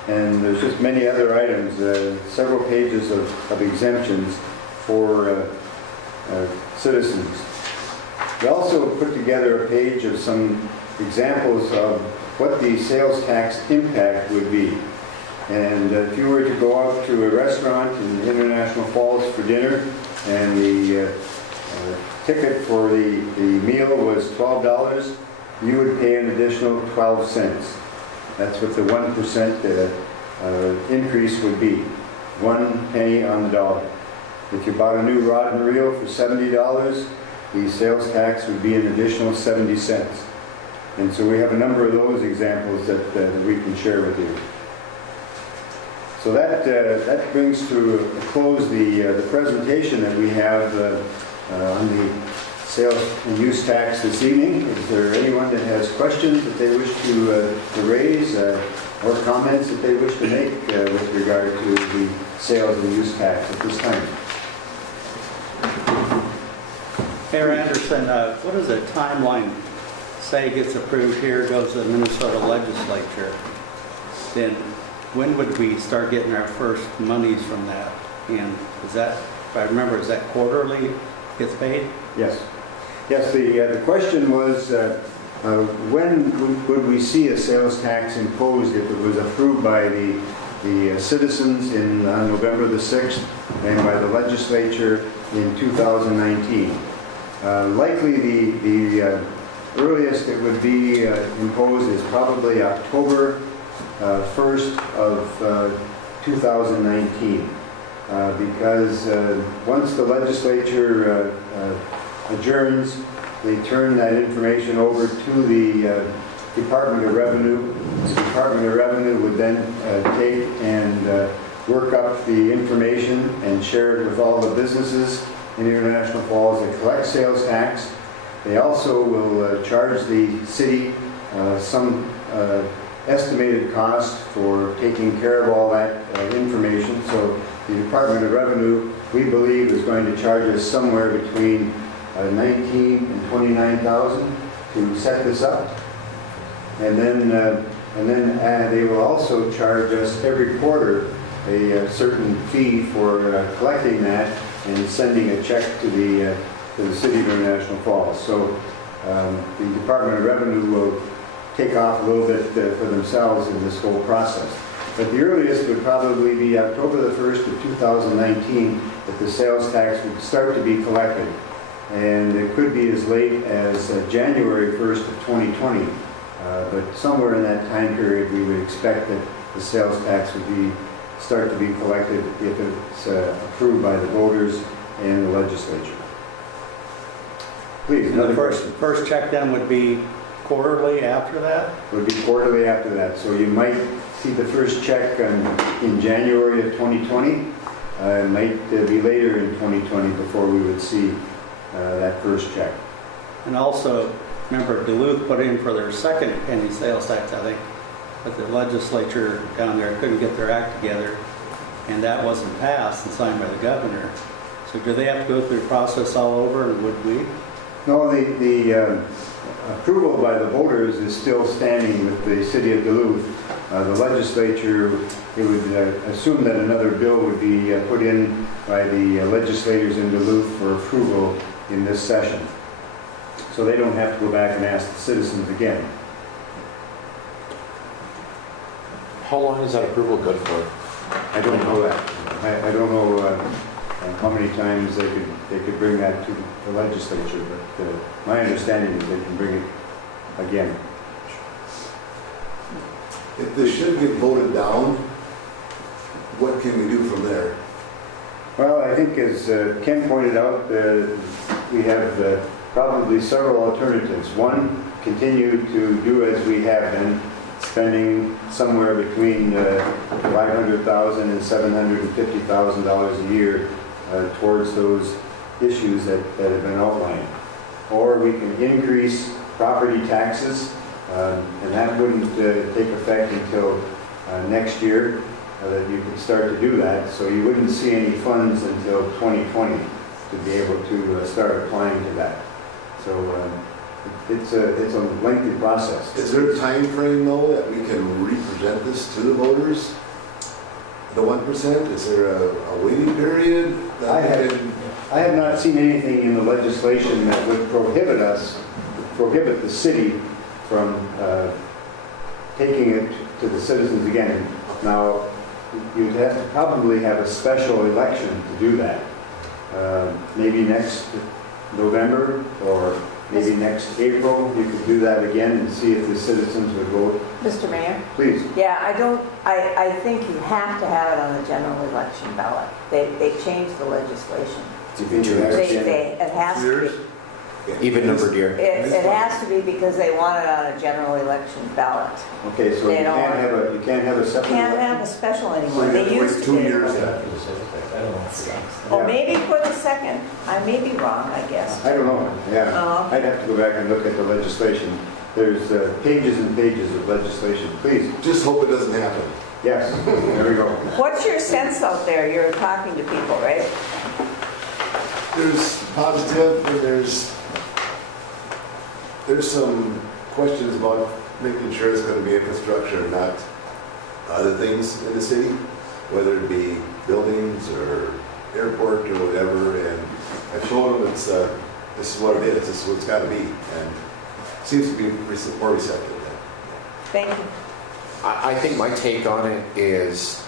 And there's just many other items, several pages of exemptions for citizens. We also put together a page of some examples of what the sales tax impact would be. And if you were to go out to a restaurant in International Falls for dinner and the ticket for the meal was $12, you would pay an additional 12 cents. That's what the 1% increase would be, 1 penny on the dollar. If you bought a new rod and reel for $70, the sales tax would be an additional 70 cents. And so we have a number of those examples that we can share with you. So that brings to a close the presentation that we have on the sales and use tax this evening. Is there anyone that has questions that they wish to raise or comments that they wish to make with regard to the sales and use tax at this time? Mayor Anderson, what is the timeline? Say it gets approved here, goes to the Minnesota legislature, then when would we start getting our first monies from that? And is that, if I remember, is that quarterly gets paid? Yes. Yes, the question was when would we see a sales tax imposed if it was approved by the citizens on November the 6th and by the legislature in 2019. Likely the earliest it would be imposed is probably October 1st of 2019 because once the legislature adjourns, they turn that information over to the Department of Revenue. The Department of Revenue would then take and work up the information and share it with all the businesses in International Falls that collect sales tax. They also will charge the city some estimated cost for taking care of all that information. So the Department of Revenue, we believe, is going to charge us somewhere between $19,000 and $29,000 to set this up. And then they will also charge us every quarter a certain fee for collecting that and sending a check to the city of International Falls. So the Department of Revenue will take off a little bit for themselves in this whole process. But the earliest would probably be October the 1st of 2019 that the sales tax would start to be collected. And it could be as late as January 1st of 2020. But somewhere in that time period, we would expect that the sales tax would start to be collected if it's approved by the voters and the legislature. Please, And the first check then would be quarterly after that? Would be quarterly after that. So you might see the first check in January of 2020. It might be later in 2020 before we would see that first check. And also, remember Duluth put in for their second penny sales tax, I think, but the legislature down there couldn't get their act together, and that wasn't passed and signed by the governor. So do they have to go through the process all over, and would we? No, the approval by the voters is still standing with the city of Duluth. The legislature, it would assume that another bill would be put in by the legislators in Duluth for approval in this session. So they don't have to go back and ask the citizens again. How long is that approval good for? I don't know that. I don't know and how many times they could bring that to the legislature, but my understanding is they can bring it again. If this should get voted down, what can we do from there? Well, I think as Ken pointed out, we have probably several alternatives. One, continue to do as we have been, spending somewhere between $500,000 and $750,000 a year towards those issues that have been outlined. Or we can increase property taxes, and that wouldn't take effect until next year, that you could start to do that. So you wouldn't see any funds until 2020 to be able to start applying to that. So it's a lengthy process. Is there a time frame though that we can represent this to the voters? The 1%? Is there a waiting period? I have not seen anything in the legislation that would prohibit the city from taking it to the citizens again. Now, you'd have to probably have a special election to do that. Maybe next November or maybe next April, you could do that again and see if the citizens would vote. Mr. Mayor? Please. Yeah, I think you have to have it on the general election ballot. They changed the legislation. Do you think you have It has to be. Even numbered year. It has to be because they want it on a general election ballot. Okay, so They you don't- can't have a separate Can't election? have a special So anymore. we They have to used wait to 2 be. years then. Or Yeah. maybe for the second. I may be wrong, I guess. I don't know, yeah. Oh. I'd have to go back and look at the legislation. There's pages and pages of legislation. Please. Just hope it doesn't happen. Yes, there we go. What's your sense out there? You're talking to people, right? There's positive and there's some questions about making sure it's going to be infrastructure and not other things in the city, whether it be buildings or airport or whatever. And I've shown them this is what it is, this is what it's got to be, and seems to be more receptive. Thank you. I think my take on it is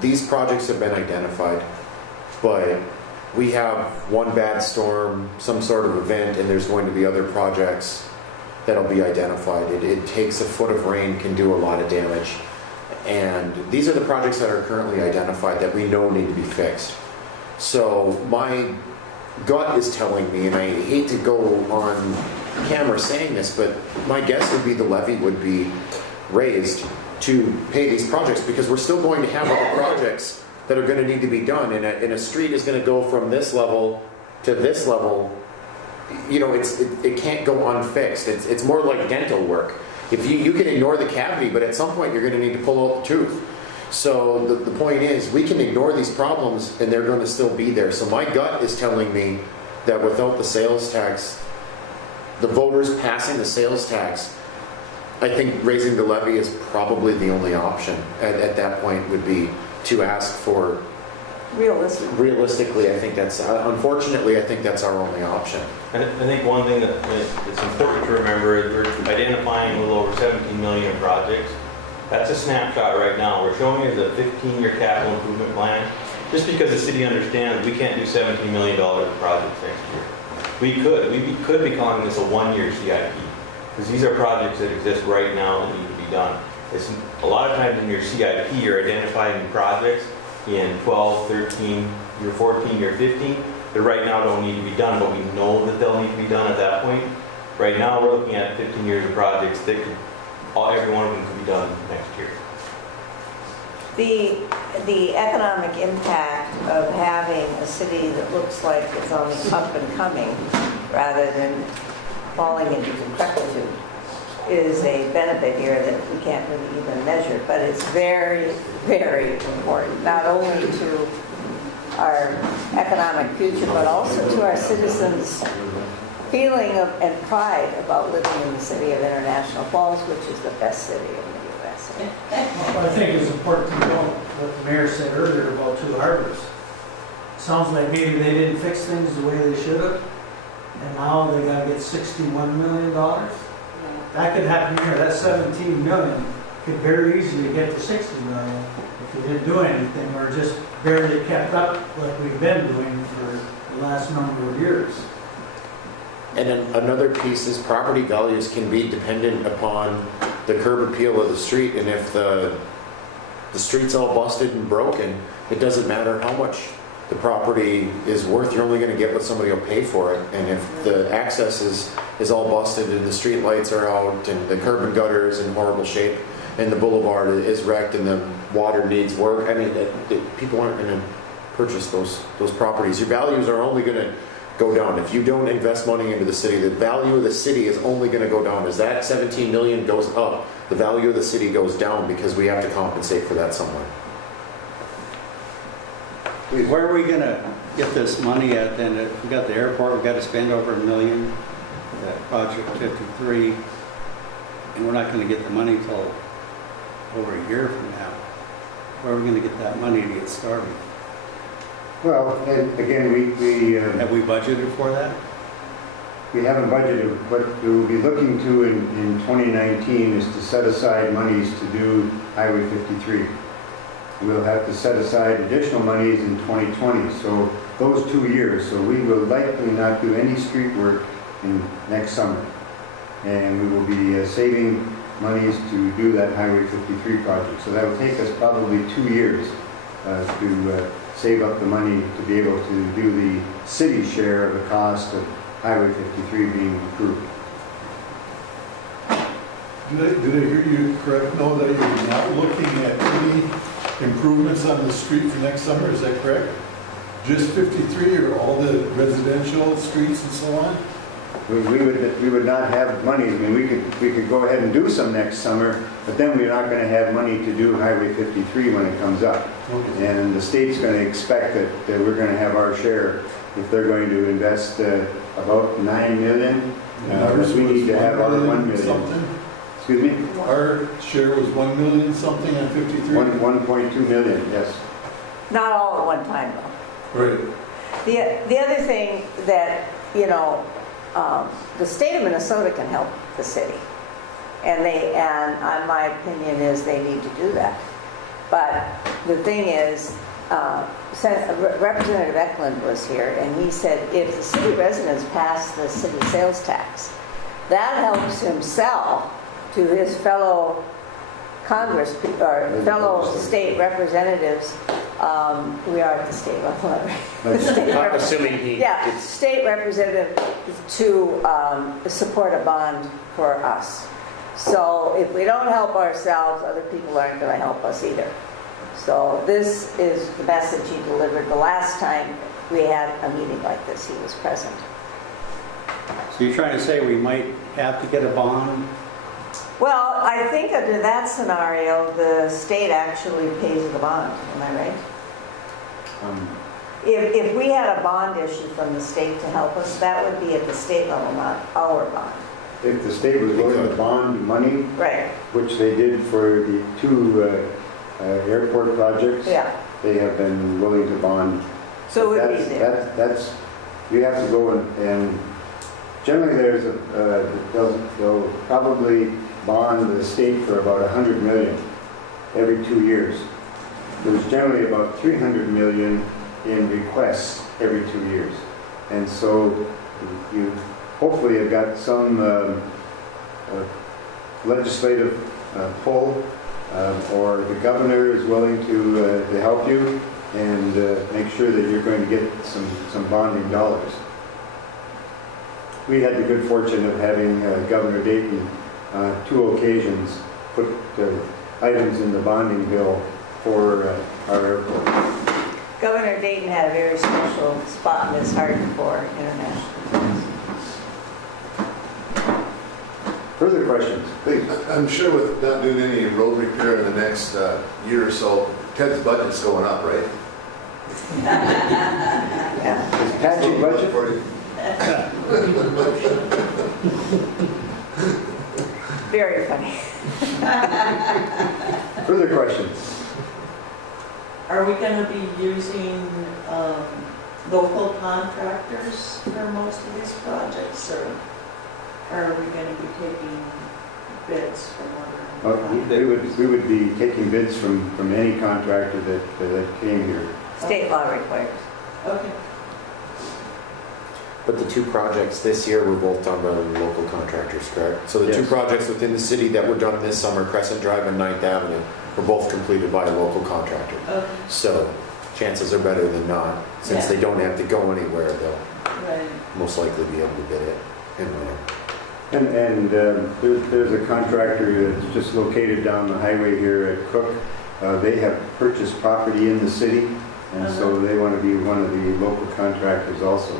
these projects have been identified, but we have one bad storm, some sort of event, and there's going to be other projects that'll be identified. It takes a foot of rain, can do a lot of damage. And these are the projects that are currently identified that we know need to be fixed. So my gut is telling me, and I hate to go on camera saying this, but my guess would be the levy would be raised to pay these projects, because we're still going to have other projects that are going to need to be done, and a street is going to go from this level to this level. You know, it can't go unfixed. It's more like dental work. If you can ignore the cavity, but at some point you're going to need to pull out the tooth. So the point is, we can ignore these problems and they're going to still be there. So my gut is telling me that without the sales tax, the voters passing the sales tax, I think raising the levy is probably the only option at that point, would be to ask for. Realistically, I think that's, unfortunately, I think that's our only option. I think one thing that's important to remember is we're identifying a little over 17 million projects. That's a snapshot right now. We're showing you the 15-year capital improvement plan. Just because the city understands we can't do $17 million of projects next year. We could be calling this a one-year CIP, because these are projects that exist right now that need to be done. It's a lot of times in your CIP, you're identifying projects in 12, 13, year 14, year 15, that right now don't need to be done, but we know that they'll need to be done at that point. Right now, we're looking at 15 years of projects that could, every one of them could be done next year. The economic impact of having a city that looks like it's on the up and coming rather than falling into decrepitude is a benefit here that we can't really even measure, but it's very, very important, not only to our economic future, but also to our citizens' feeling of and pride about living in the city of International Falls, which is the best city in the U.S. Well, I think it's important to note what the mayor said earlier about Two Harbors. Sounds like maybe they didn't fix things the way they should have, and now they gotta get $61 million. That could happen here. That 17 million could very easily get to 60 million if you didn't do anything, or just barely kept up like we've been doing for the last number of years. And then another piece is property values can be dependent upon the curb appeal of the street, and if the street's all busted and broken, it doesn't matter how much the property is worth, you're only going to get what somebody will pay for it. And if the access is all busted and the street lights are out and the curb and gutter is in horrible shape and the boulevard is wrecked and the water needs work, I mean, people aren't going to purchase those properties. Your values are only going to go down. If you don't invest money into the city, the value of the city is only going to go down. As that 17 million goes up, the value of the city goes down because we have to compensate for that somewhere. Where are we gonna get this money at then? We got the airport, we got to spend over $1 million, that project 53, and we're not gonna get the money till over a year from now. Where are we gonna get that money to get started? Well, and again, we Have we budgeted for that? we haven't budgeted. What we'll be looking to in 2019 is to set aside monies to do Highway 53. We'll have to set aside additional monies in 2020, so those 2 years. So we will likely not do any street work in next summer. And we will be saving monies to do that Highway 53 project. So that will take us probably 2 years to save up the money to be able to do the city share of the cost of Highway 53 being approved. Did I hear you correct, no, that you're not looking at any improvements on the street for next summer, is that correct? Just 53 or all the residential streets and so on? We would not have money. I mean, we could go ahead and do some next summer, but then we're not going to have money to do Highway 53 when it comes up. Okay. And the state's going to expect that we're going to have our share if they're going to invest about $9 million. Ours We need was to have our 1 million. something. Excuse me? Our share was 1 million something on 53? 1.2 million, yes. Not all at one time, though. Right. The other thing that, the state of Minnesota can help the city. And my opinion is they need to do that. But the thing is, Representative Eklund was here, and he said if the city residents pass the city sales tax, that helps him sell to his fellow Congress, or fellow state representatives. We are at the state level, right? Assuming he Yeah, gets... state representative to support a bond for us. So if we don't help ourselves, other people aren't going to help us either. So this is the message he delivered the last time we had a meeting like this. He was present. So you're trying to say we might have to get a bond? Well, I think under that scenario, the state actually pays the bond. Am I right? If we had a bond issue from the state to help us, that would be at the state level, not our bond. If the state was willing to bond money, Right. which they did for the 2 airport projects, Yeah. they have been willing to bond. So it would be there. That's, you have to go and generally there's they'll probably bond the state for about 100 million every 2 years. There's generally about 300 million in requests every 2 years. And so you hopefully have got some legislative pull, or the governor is willing to help you and make sure that you're going to get some bonding dollars. We had the good fortune of having Governor Dayton 2 occasions put items in the bonding bill for our airport. Governor Dayton had a very special spot in his heart for international affairs. Further questions, please. I'm sure with not doing any road repair in the next year or so, Ted's budget's going up, right? Is patching budget? For you. Very funny. Further questions? Are we going to be using local contractors for most of these projects, or are we going to be taking bids from other We would be taking bids from any contractor that came here. State law requires. Okay. But the two projects this year were both done by local contractors, correct? So the two Yes. projects within the city that were done this summer, Crescent Drive and 9th Avenue, were both completed by a local contractor. Okay, So chances are better than not, since Yeah. they don't have to go anywhere, they'll right. most likely be able to bid it and win it. And there's a contractor that's just located down the highway here at Cook. They have purchased property in the city, and so they want to be one of the local contractors also.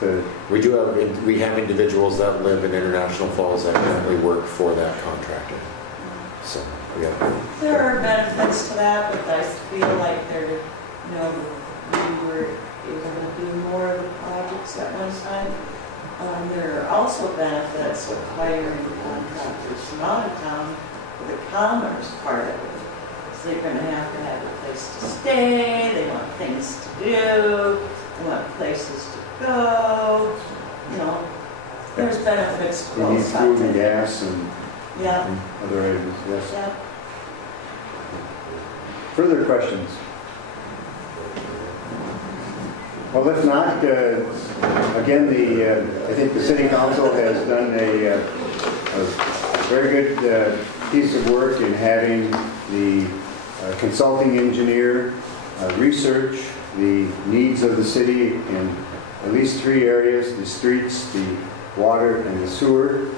So We have individuals that live in International Falls that currently work for that contractor. So, yeah. There are benefits to that, but I feel like we were able to do more of the projects at one time. There are also benefits of hiring contractors from out of town for the commerce part of it. So they're going to have a place to stay, they want things to do, they want places to go, there's benefits to we need both sides. food of and it. gas Yeah, and other items, yes. yeah. Further questions? Well, if not, again, I think the city council has done a very good piece of work in having the consulting engineer research the needs of the city in at least 3 areas: the streets, the water, and the sewer.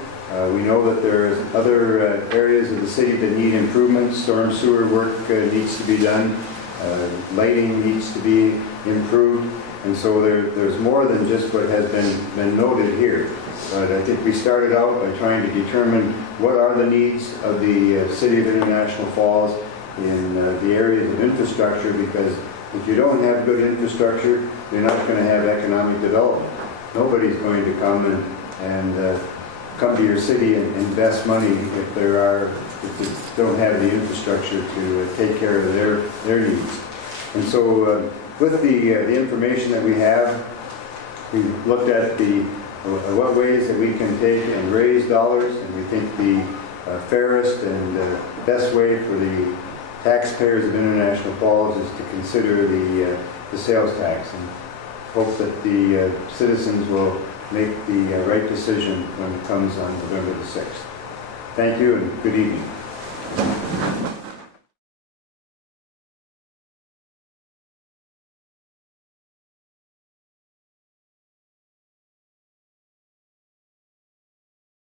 We know that there are other areas of the city that need improvements. Storm sewer work needs to be done. Lighting needs to be improved. And so there's more than just what has been noted here. But I think we started out by trying to determine what are the needs of the city of International Falls in the areas of infrastructure, because if you don't have good infrastructure, you're not going to have economic development. Nobody's going to come and come to your city and invest money if they don't have the infrastructure to take care of their needs. And so with the information that we have, we looked at what ways that we can take and raise dollars, and we think the fairest and best way for the taxpayers of International Falls is to consider the sales tax, and hope that the citizens will make the right decision when it comes on November the 6th. Thank you and good evening.